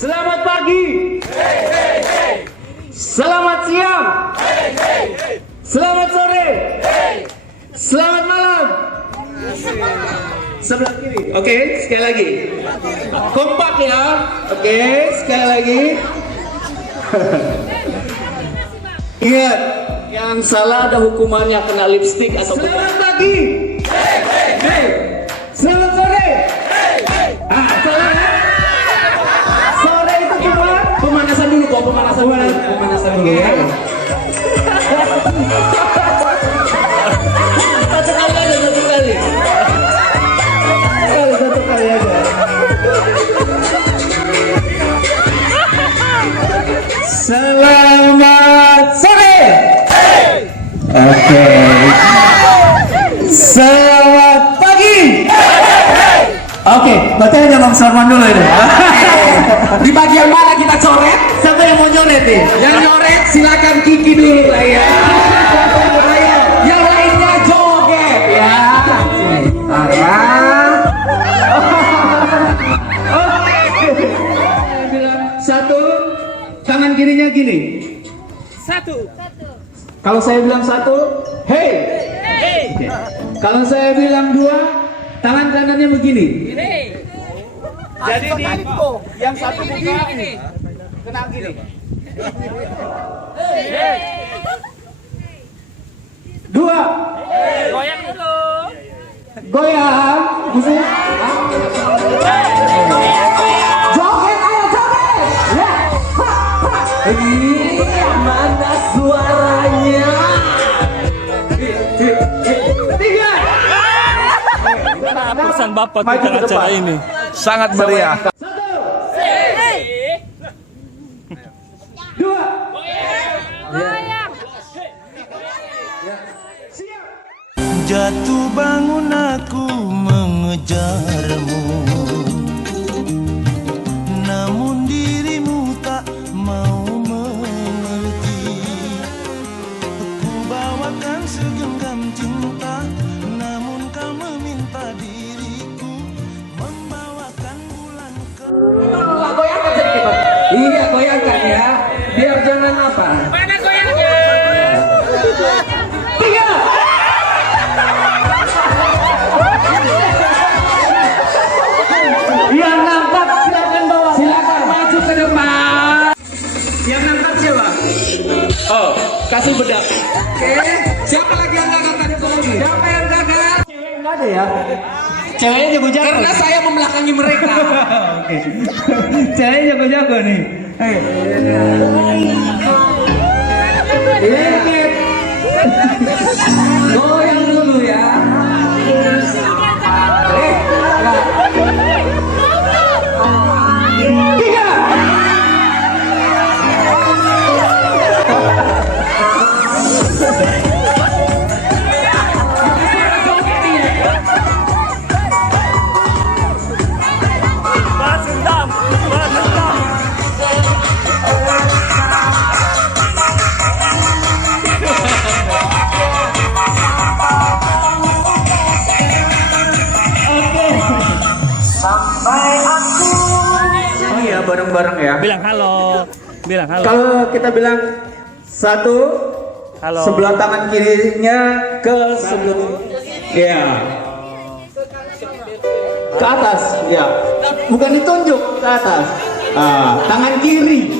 Selamat pagi. Selamat siang. Selamat sore. Selamat malam. Sebelah kiri. Oke, sekali lagi. Kompak ya. Oke, sekali lagi. Ingat, yang salah ada hukumannya, kena lipstick atau selamat pagi. Selamat sore. Salah ya? Sore itu cuma pemanasan dulu kok, pemanasan dulu ya. Satu kali aja, satu kali aja. Selamat sore. Oke. Selamat pagi. Oke, berarti hanya Bang Sarman dulu ini. Di bagian mana kita coret? Siapa yang mau nyoret nih? Yang nyoret silakan Kiki dulu lah ya. Yang lainnya joget ya. Bilang satu, tangan kirinya gini. Satu. Kalau saya bilang satu, hey. Oke. Kalau saya bilang dua, tangan kanannya begini. Jadi Yang satu buka, kena gini. Dua, goyang dulu. goyang. Maksudnya, joget, ayo joget. Ya. Ini mana suaranya? Tiga. Pesan Bapak Maju tentang ke acara depan. ini. Sangat meriah. Satu, dua, siap. Jatuh bangun aku mengejarmu, namun dirimu tak mau mengerti. Ku bawakan segenggam cinta, namun kau meminta diriku membawakan bulan ke... Goyangkan sedikit. Iya, goyangkan ya. Biar jangan apa. Mana goyangnya? Tiga. Yang nangkap silakan bawa. Silakan maju ke depan. Yang nangkap siapa? Oh, kasih bedak. Oke. Siapa lagi yang gagal tadi lagi? Siapa yang gagal? Cewek enggak ada ya? Ceweknya jago-jago. Karena saya membelakangi mereka. Oke. Ceweknya jago-jago nih. Hei. Dikit. Goyang dulu ya. Tiga. Balas dendam. Balas dendam. Oh iya, bareng-bareng ya. Bilang halo. Bilang halo. Kalau kita bilang satu, Halo. sebelah tangan kirinya ke sebelah, ya, ke atas, ya, bukan ditunjuk ke atas. Tangan kiri,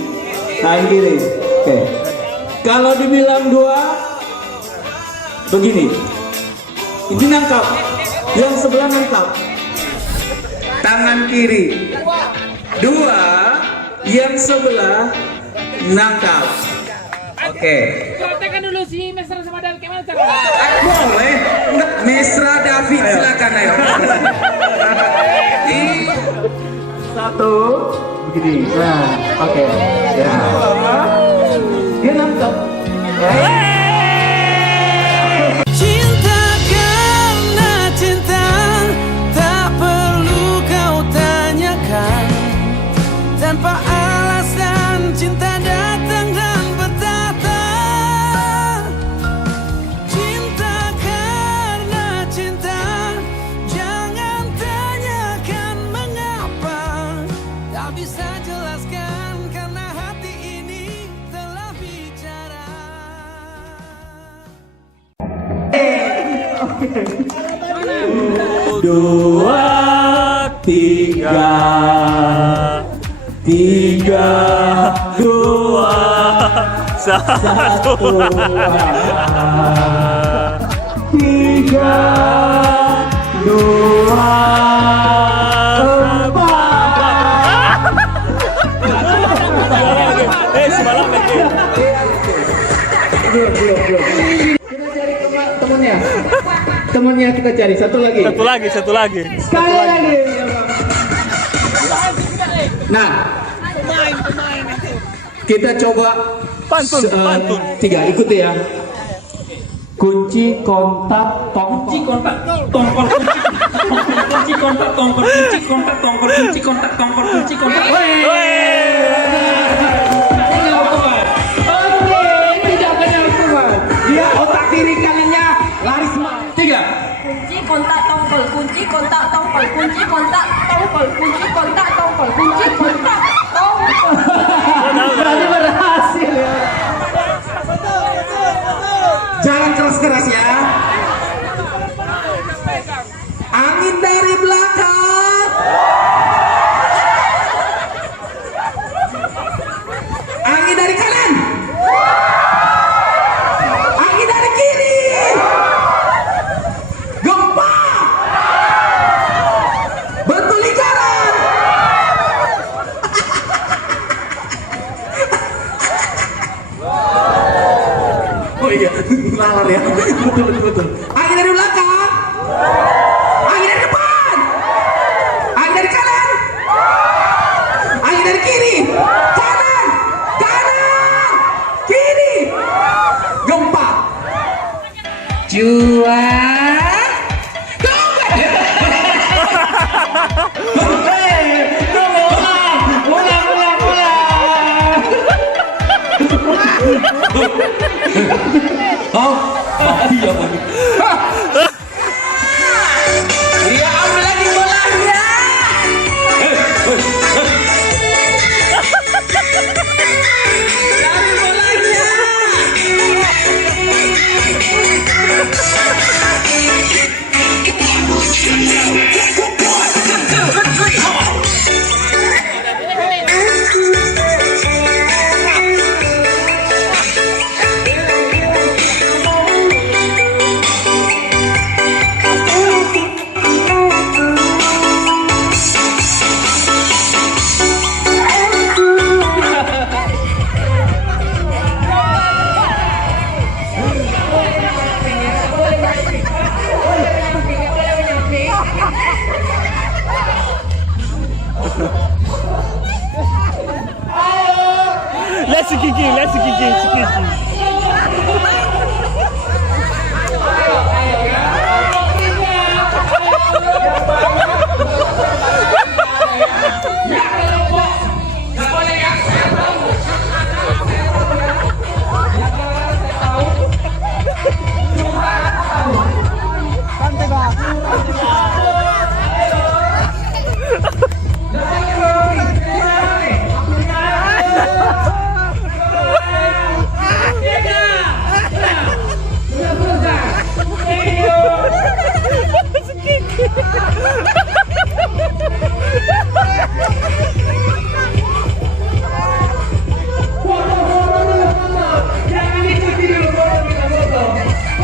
Oke. Kalau dibilang dua, begini, ini nangkap, yang sebelah nangkap, tangan kiri, dua, yang sebelah nangkap. Oke. Praktekkan dulu si Mesra sama David gimana cara? Boleh. Mesra David silakan ayo. Satu, begini. Nah, oke. Ya. Dia nangkep. Ya. Cinta karena cinta, tak perlu kau tanyakan. Tanpa alasan cinta datang dan bertata. Cinta karena cinta, jangan tanyakan mengapa. Tak bisa jelaskan. Dua, tiga, tiga, dua, Satu. tiga, dua, empat. Semalam lagi. Belum. Kita cari temennya. Temennya kita cari satu lagi. Satu lagi. Sekali lagi. Nah, kita coba Pantun. tiga, ikuti ya. Kunci kontak tongkol. Kunci kontak tongkol kunci kontak tongkol kunci kontak tongkol kunci kontak tongkol kunci kontak. Oke, tidak benar teman. Dia otak kiri kanannya laris tiga. Kunci kontak tongkol, kunci kontak tongkol, kunci kontak tongkol, kunci kontak tongkol, kunci kontak tongkol. Berarti berhasil ya. Jangan keras-keras ya. Angin dari belakang. Angin dari kanan. Angin dari kiri. Gempa. Batu lingkaran. Oh iya, lalar ya. Betul. Angin dari belakang. Angin dari depan. Angin dari kanan. Angin dari kiri. Kanan. Kiri. Gempa. Jual. Dia ambil lagi bolanya. Cari bolanya. Let's Kiki.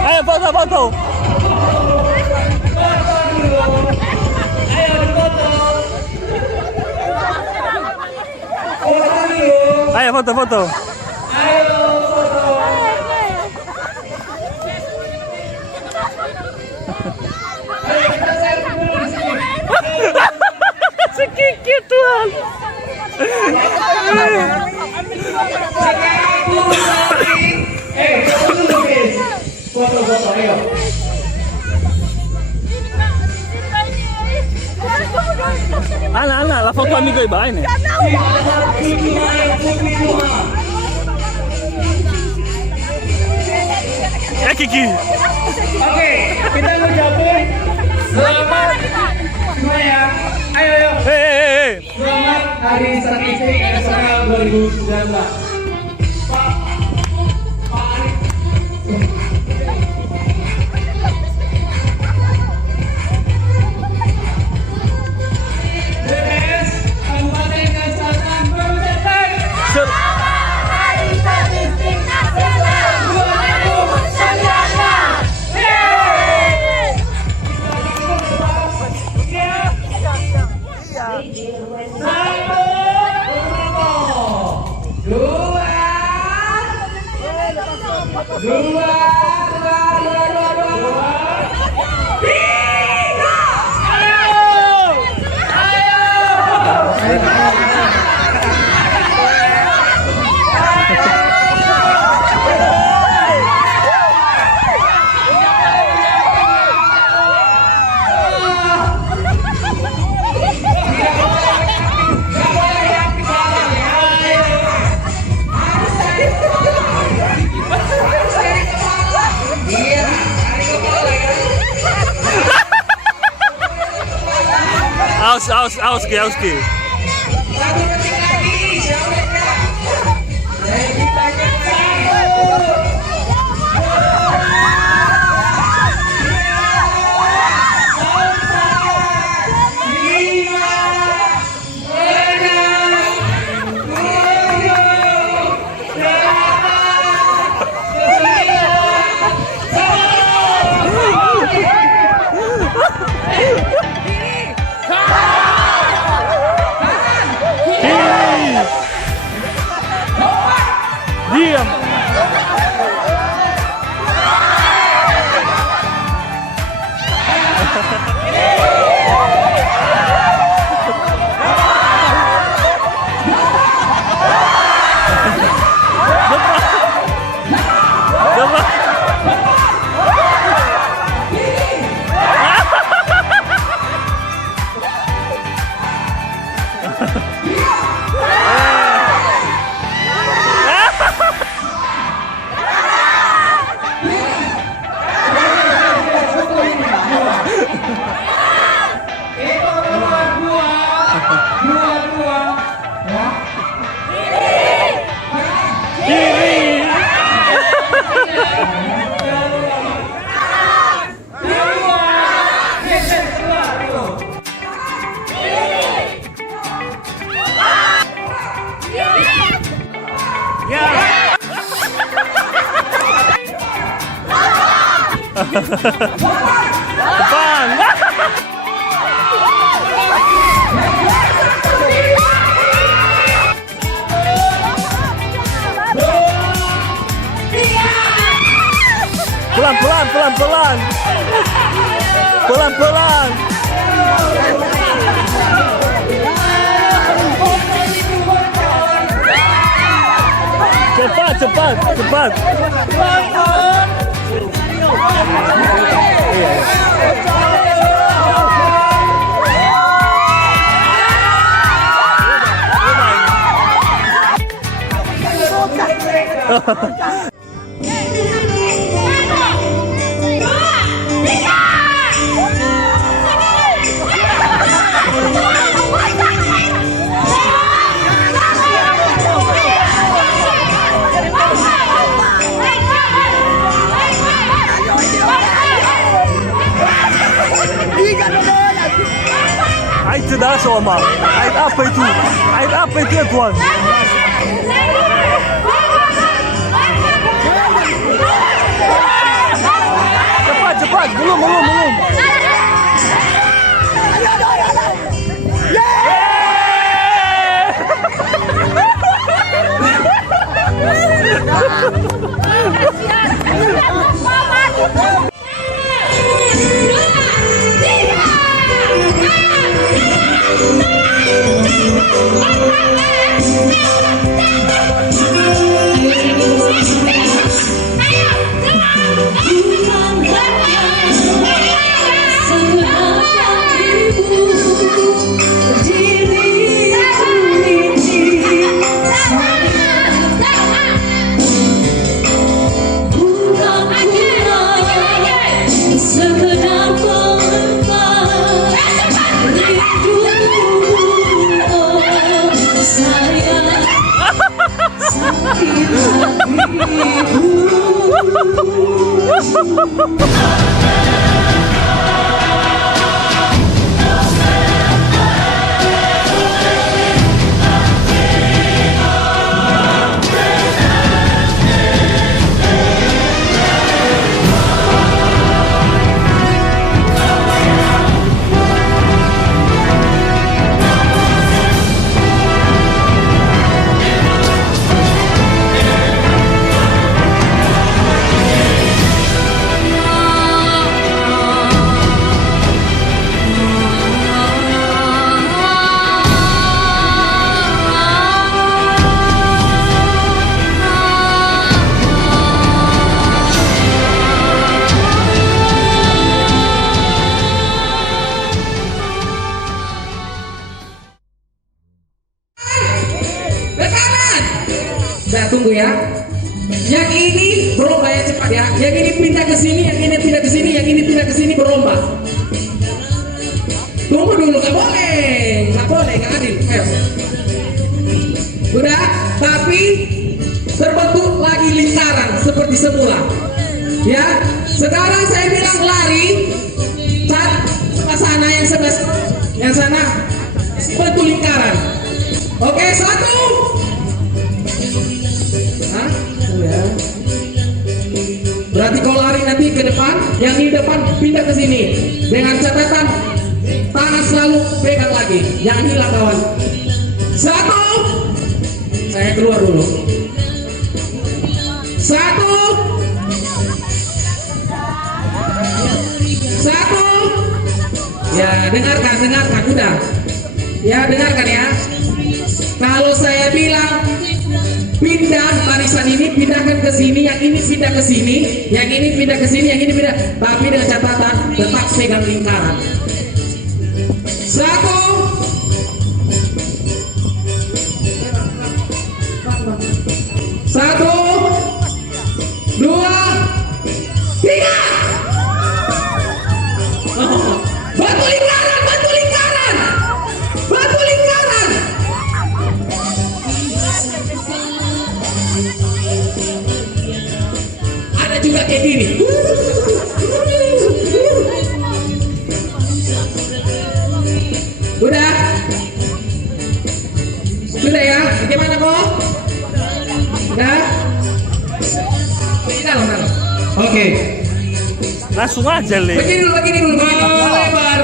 Ayo foto. Ayo foto. Sekiki Tuhan. Foto, ayo. Ana, la foto amigo iba ini. Kiki. Oke, kita ngucapin selamat semua ya. Ayo. Hei. Selamat Hari Statistik Nasional 2019. Aus, Ki. Satu detik lagi, jawabnya. Jadi banyak Diam. Depan. Pelan. Cepat. Ait sedar sama. Ait apa itu ya Tuhan? Cepat. Belum. Yang ini berlomba ya, cepat ya. Yang ini pindah ke sini, yang ini pindah ke sini, yang ini pindah ke sini, berlomba. Tunggu dulu, nggak boleh, nggak adil. Ayo. Udah, tapi terbentuk lagi lingkaran seperti semula. Ya, sekarang saya bilang lari, ke sana yang sana bentuk lingkaran. Oke, 1. Hah? Ya. Berarti kalau lari nanti ke depan, yang di depan pindah ke sini. Dengan catatan tangan selalu pegang lagi, jangan hilang kawan. 1. Saya keluar dulu. 1. 1. Ya, dengarkan, udah. Ya, dengarkan ya. Kalau saya bilang pindah barisan ini, pindahkan ke sini, yang ini pindah ke sini, yang ini pindah ke sini, yang ini pindah. Tapi dengan catatan tetap pegang lingkaran. 1. 1, 2, 3. Batu lingkaran, batu lingkaran, batu lingkaran. Ada juga kayak gini. Udah, sudah ya. Gimana kok? Udah. Dalam. Oke. Langsung aja, Le. Begini dulu.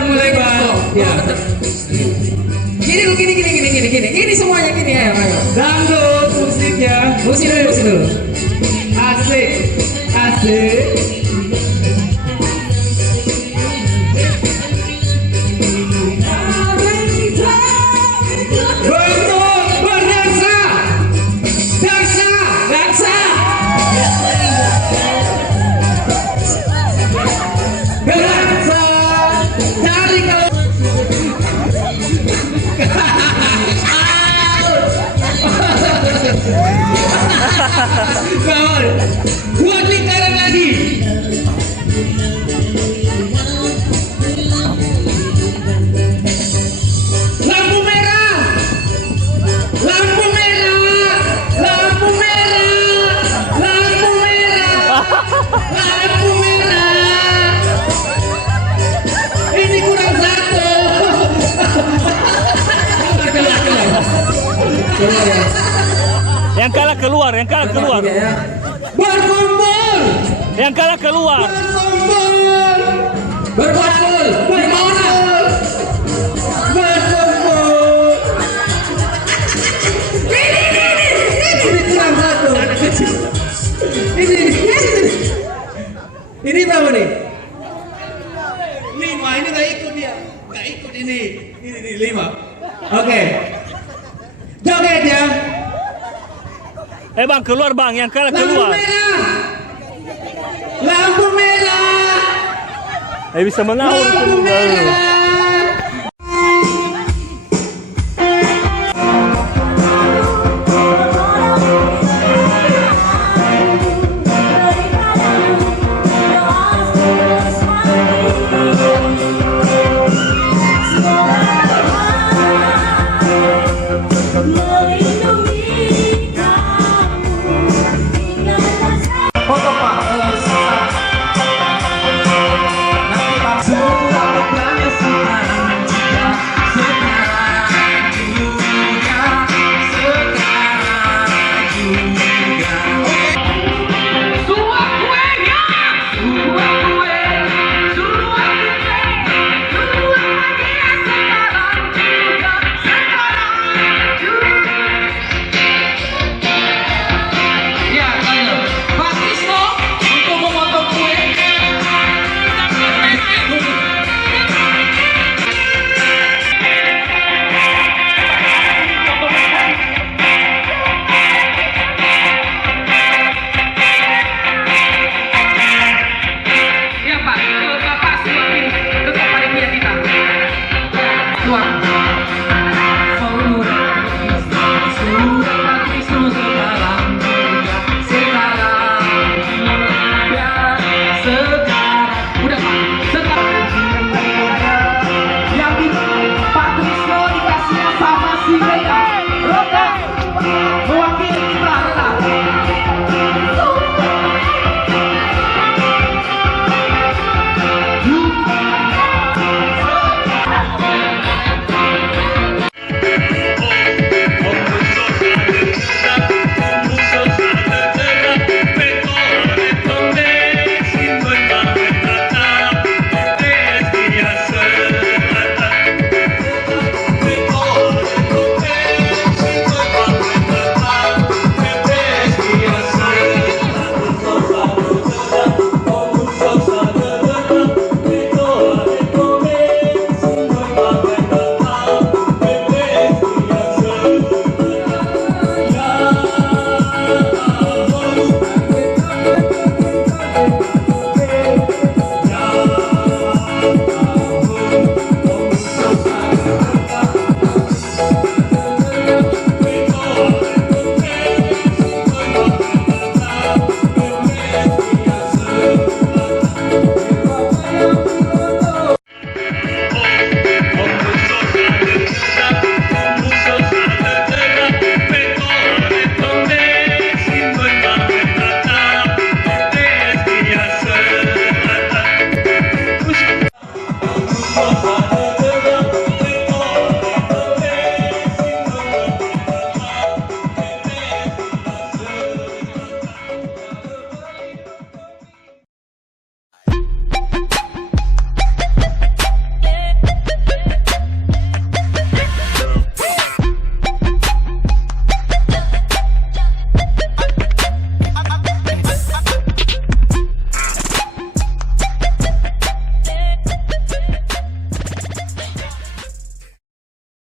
Mulai baru. Ya. Gini semuanya gini ya. Ayo. Dangdut musiknya. Musik dulu. Asik. Bentuk berdansa. Dansa. Berdansa. Dari kalau kawan, buat lingkaran lagi. Lampu merah. Ini kurang 1. Keluar ya. Yang kalah keluar. Berkumpul. Yang kalah keluar. Berkumpul. Di mana? Berkumpul. Ini kurang 1. Ini berapa nih? 5. Ini nggak ikut dia. Nggak ikut ini. Ini 5. Oke. Joget ya. Bang, keluar bang, yang kalah Lampu keluar. merah. Bisa menawar itu. Lampu merah.